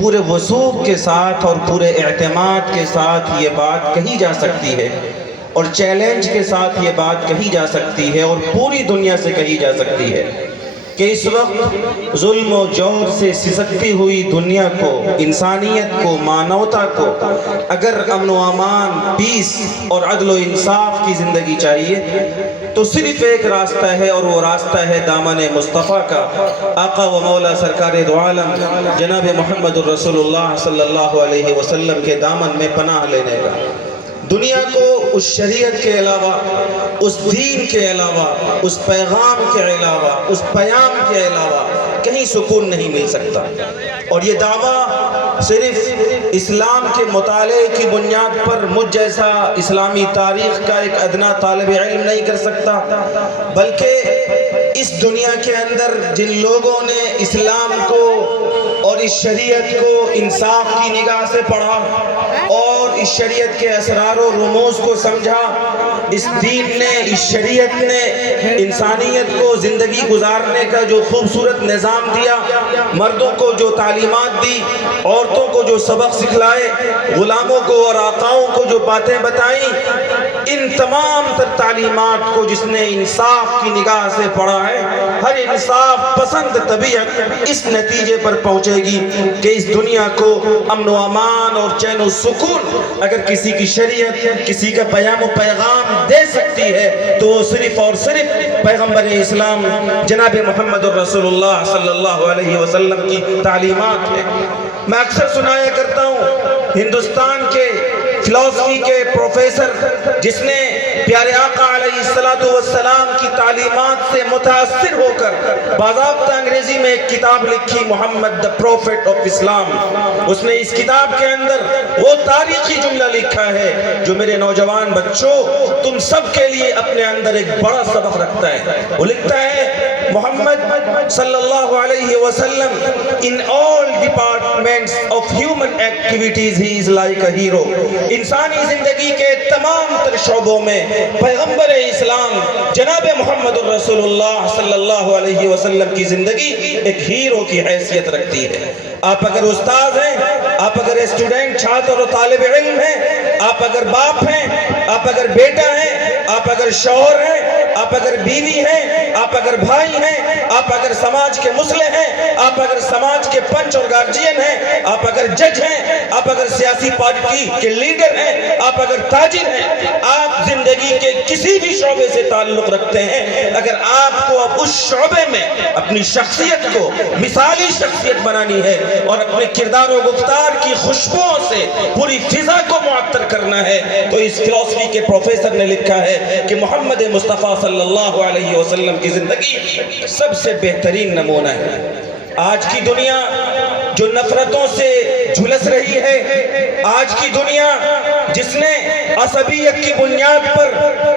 پورے وثوق کے ساتھ اور پورے اعتماد کے ساتھ یہ بات کہی جا سکتی ہے، اور چیلنج کے ساتھ یہ بات کہی جا سکتی ہے، اور پوری دنیا سے کہی جا سکتی ہے کہ اس وقت ظلم و جور سے سسکتی ہوئی دنیا کو، انسانیت کو، مانوتا کو اگر امن و امان، پیس اور عدل و انصاف کی زندگی چاہیے تو صرف ایک راستہ ہے، اور وہ راستہ ہے دامن مصطفیٰ کا، آقا و مولا سرکار دو عالم جناب محمد الرسول اللہ صلی اللہ علیہ وسلم کے دامن میں پناہ لینے کا۔ دنیا کو اس شریعت کے علاوہ، اس دین کے علاوہ، اس پیغام کے علاوہ، اس پیام کے علاوہ کہیں سکون نہیں مل سکتا، اور یہ دعویٰ صرف اسلام کے مطالعے کی بنیاد پر مجھ جیسا اسلامی تاریخ کا ایک ادنا طالب علم نہیں کر سکتا، بلکہ اس دنیا کے اندر جن لوگوں نے اسلام کو اور اس شریعت کو انصاف کی نگاہ سے پڑھا اور اس شریعت کے اسرار و رموز کو سمجھا، اس دین نے، اس شریعت نے انسانیت کو زندگی گزارنے کا جو خوبصورت نظام دیا، مردوں کو جو تعلیمات دی، عورتوں کو جو سبق سکھلائے، غلاموں کو اور آقاؤں کو جو باتیں بتائیں، ان تمام تر تعلیمات کو جس نے انصاف کی نگاہ سے پڑھا ہے، ہر انصاف پسند طبیعت اس نتیجے پر پہنچے گی کہ اس دنیا کو امن و امان اور چین و سکون اگر کسی کی شریعت، کسی کا پیام و پیغام دے سکتی ہے تو وہ صرف اور صرف پیغمبر اسلام جناب محمد الرسول اللہ صلی اللہ علیہ وسلم کی تعلیمات ہے۔ میں اکثر سنایا کرتا ہوں، ہندوستان کے فلسفی کے پروفیسر جس نے پیارے آقا علیہ السلام کی تعلیمات سے متاثر ہو کر باضابطہ انگریزی میں ایک کتاب لکھی، محمد the prophet of اسلام، اس نے اس کتاب کے اندر وہ تاریخی جملہ لکھا ہے جو میرے نوجوان بچوں تم سب کے لیے اپنے اندر ایک بڑا سبق رکھتا ہے۔ وہ لکھتا ہے، محمد صلی اللہ علیہ وسلم in all departments of human activities he is like a hero۔ انسانی زندگی کے تمام تر شعبوں میں پیغمبر اسلام جناب محمد الرسول اللہ صلی اللہ علیہ وسلم کی زندگی ایک ہیرو کی حیثیت رکھتی ہے۔ آپ اگر استاد ہیں، آپ اگر اسٹوڈنٹ، چھاتر اور طالب علم ہیں، آپ اگر باپ ہیں، آپ اگر بیٹا ہیں، آپ اگر شوہر ہیں، آپ اگر بیوی ہیں، آپ اگر بھائی ہیں، آپ اگر سماج کے مسلح ہیں، آپ اگر سماج کے پنچ اور گارجین ہیں، آپ اگر جج ہیں، آپ اگر سیاسی پارٹی کے لیڈر ہیں، آپ اگر تاجر ہیں، آپ زندگی کے کسی بھی شعبے سے تعلق رکھتے ہیں، اگر آپ کو اب اس شعبے میں اپنی شخصیت کو مثالی شخصیت بنانی ہے اور اپنے کردار و گفتار کی خوشبوؤں سے پوری فضا کو معطر کرنا ہے تو اس فلسفی کے پروفیسر نے لکھا ہے کہ محمد مصطفیٰ صلی اللہ علیہ وسلم کی زندگی سب سے بہترین نمونہ ہے۔ آج کی دنیا جو نفرتوں سے جھلس رہی ہے، آج کی دنیا جس نے عصبیت کی بنیاد پر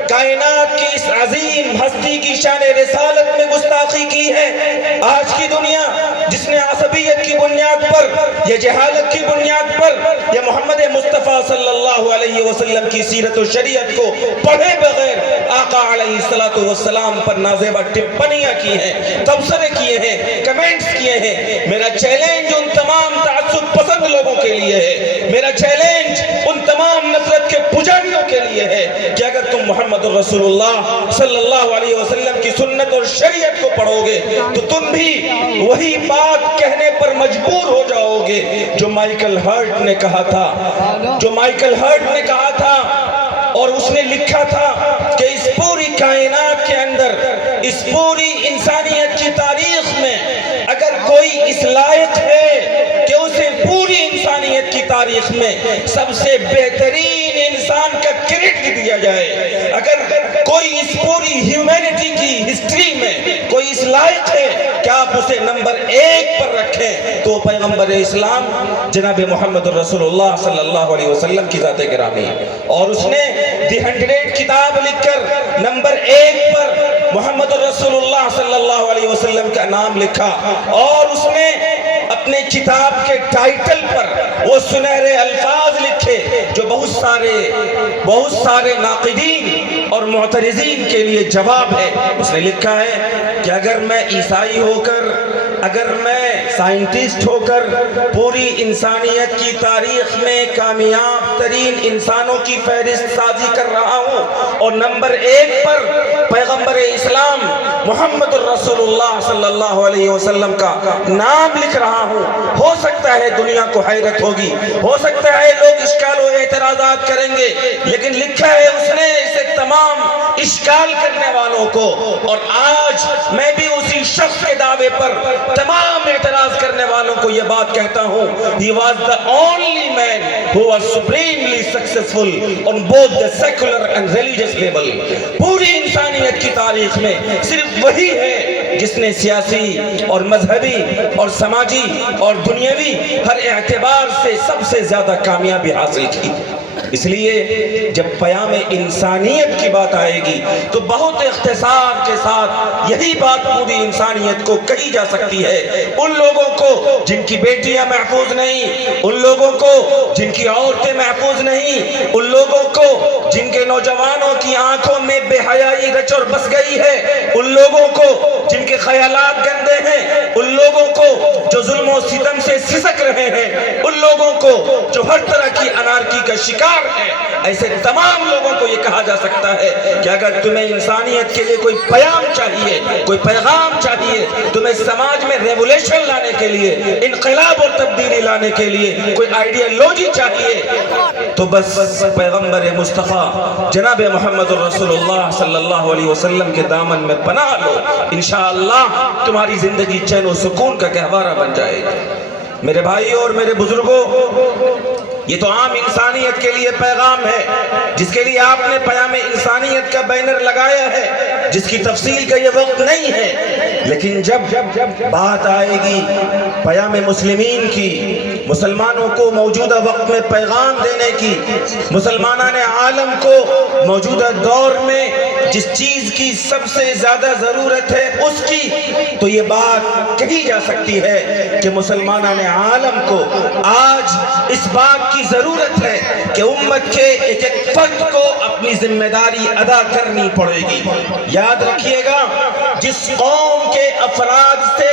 کائنات کی اس عظیم ہستی کی شان رسالت میں گستاخی کی ہے، آج کی دنیا جس نے عصبیت کی بنیاد پر یا جہالت کی بنیاد پر یا محمد مصطفیٰ صلی اللہ علیہ وسلم کی سیرت و شریعت کو پڑھے بغیر آقا علیہ السلام پر نازیبہ ٹپنیاں کی ہیں، تبصرے کیے ہیں، کمنٹس کیے ہیں، میرا چیلنج ان تمام تعصب پسند لوگوں کے لیے ہے، میرا چیلنج ان تمام نفرت کے پجاریوں کے لیے ہے کہ اگر تم محمد الرسول اللہ صلی اللہ علیہ وسلم کی سنت اور شریعت کو پڑھو گے تو تم بھی وہی بات کہنے پر مجبور ہو جاؤ گے جو مائیکل ہرٹ نے کہا تھا، جو مائیکل ہرٹ نے کہا تھا اور اس نے لکھا تھا کہ اس پوری کائنات کے اندر، اس پوری انسانیت کی تاریخ میں اگر کوئی اس لائق ہے کہ اسے پوری انسانیت کی تاریخ میں سب سے بہترین انسان کا کریڈٹ دیا جائے، اگر کوئی اس پوری ہیومینٹی کی ہسٹری میں کوئی اس لائق ہے کہ آپ اسے نمبر 1 پر رکھیں تو پیغمبر اسلام جناب محمد الرسول اللہ صلی اللہ علیہ وسلم کی ذات گرامی، اور اس نے دی 100 کتاب لکھ کر نمبر 1 پر محمد الرسول اللہ صلی اللہ علیہ وسلم کا نام لکھا، اور اس نے اپنے کتاب کے ٹائٹل پر وہ سنہرے الفاظ لکھے جو بہت سارے ناقدین اور معترضین کے لیے جواب ہے۔ اس نے لکھا ہے کہ اگر میں عیسائی ہو کر، اگر میں سائنٹسٹ ہو کر پوری انسانیت کی تاریخ میں کامیاب ترین انسانوں کی فہرست سازی کر رہا ہوں، اور نمبر 1 پر پیغمبر اسلام محمد الرسول اللہ صلی اللہ علیہ وسلم کا نام لکھ رہا ہوں۔ ہو سکتا ہے دنیا کو حیرت ہوگی، ہو سکتا ہے لوگ اشکال و اعتراضات کریں گے، لیکن لکھا ہے اس نے اسے تمام اشکال کرنے والوں کو، اور آج میں بھی اسی شخص کے دعوے پر تمام اعتراض کرنے والوں کو یہ بات کہتا ہوں، he was the only man who was supremely successful on both the secular and religious level۔ پوری انسانیت کی تاریخ میں صرف وہی ہے جس نے سیاسی اور مذہبی اور سماجی اور دنیاوی ہر اعتبار سے سب سے زیادہ کامیابی حاصل کی۔ اس لیے جب پیام انسانیت کی بات آئے گی تو بہت اختصار کے ساتھ یہی بات پوری انسانیت کو کہی جا سکتی ہے۔ ان لوگوں کو جن کی بیٹیاں محفوظ نہیں، ان لوگوں کو جن کی عورتیں محفوظ نہیں، ان لوگوں کو جن کے نوجوانوں کی آنکھوں میں بے حیائی رچ اور بس گئی ہے، ان لوگوں کو جن کے خیالات گندے ہیں، ان لوگوں کو جو ظلم و ستم سے سسک رہے ہیں، ان لوگوں کو جو ہر طرح کی انارکی کا شکار ہے، ایسے تمام لوگوں کو یہ کہا جا سکتا ہے کہ اگر تمہیں انسانیت کے لیے کوئی پیام چاہیے، کوئی پیغام چاہیے، تمہیں سماج میں ریولیشن لانے کے لیے، انقلاب اور تبدیلی لانے کے لیے کوئی آئیڈیالوجی چاہیے، تو بس پیغمبر مصطفیٰ جناب محمد الرسول اللہ صلی اللہ علیہ وسلم کے دامن میں پناہ لو، انشاءاللہ تمہاری زندگی چین و سکون کا گہوارہ بن جائے گی۔ میرے بھائیوں اور میرے بزرگوں، یہ تو عام انسانیت کے لیے پیغام ہے جس کے لیے آپ نے پیام انسانیت کا بینر لگایا ہے، جس کی تفصیل کا یہ وقت نہیں ہے، لیکن جب بات آئے گی پیام مسلمین کی، مسلمانوں کو موجودہ وقت میں پیغام دینے کی، مسلمانان عالم کو موجودہ دور میں جس چیز کی سب سے زیادہ ضرورت ہے اس کی، تو یہ بات کہی جا سکتی ہے کہ مسلمانان عالم کو آج اس بات کی ضرورت ہے کہ امت کے ایک ایک فرد کو اپنی ذمہ داری ادا کرنی پڑے گی۔ یاد رکھیے گا، جس قوم کے افراد سے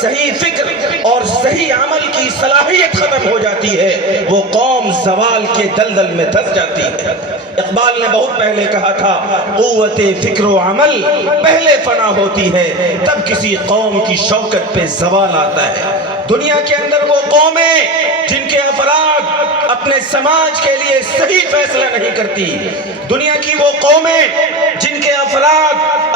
صحیح فکر اور صحیح عمل کی صلاحیت ختم ہو جاتی ہے، وہ قوم زوال کے دلدل میں دھس جاتی ہے۔ اقبال نے بہت پہلے کہا تھا، قوت فکر و عمل پہلے فنا ہوتی ہے، تب کسی قوم کی شوکت پہ زوال آتا ہے۔ دنیا کے اندر وہ قومیں جن کے افراد اپنے سماج کے لیے صحیح فیصلہ نہیں کرتی، دنیا کی وہ قومیں جن کے افراد